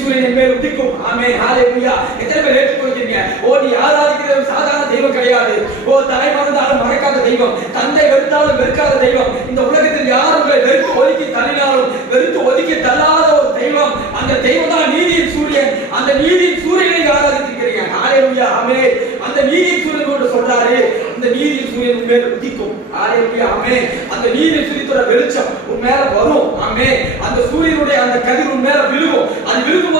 சூரியன் மேல் உதிக்கும். ஆமென், ஹalleluya. எத்தனை பேர் ஏற்றுக்கொள்கிறீங்க? நீ ஆராதிக்கிற சாதாரண தெய்வம் கிடையாது. தலை மறந்தாலும் மறக்காத தெய்வம், தந்தை வெறுத்தாலும் வெறுக்காத தெய்வம், இந்த உலகத்தில் யார் உங்களை வெறுத்து ஒதுக்கி தள்ளினாலும் வெறுத்து ஒதுக்கி தள்ளாத ஒரு தெய்வம். அந்த தெய்வம் தான் நீதியின் சூரியன். அந்த நீதியின் சூரியனை ஆராதிக்கிறீங்க. ஹalleluya, ஆமென். அந்த நீதியின் சூரியன் கொண்டு சொல்றாரு, அந்த நீதியின் சூரியன் மேல் உதிக்கும். ஹalleluya, ஆமென். அந்த நீதியின் சூரியனோட வெளிச்சம் உன் மேல வரும். ஆமென். அந்த சூரியனுடைய அந்த கதிர் உன் மேல விழுகும். அது விழுகும்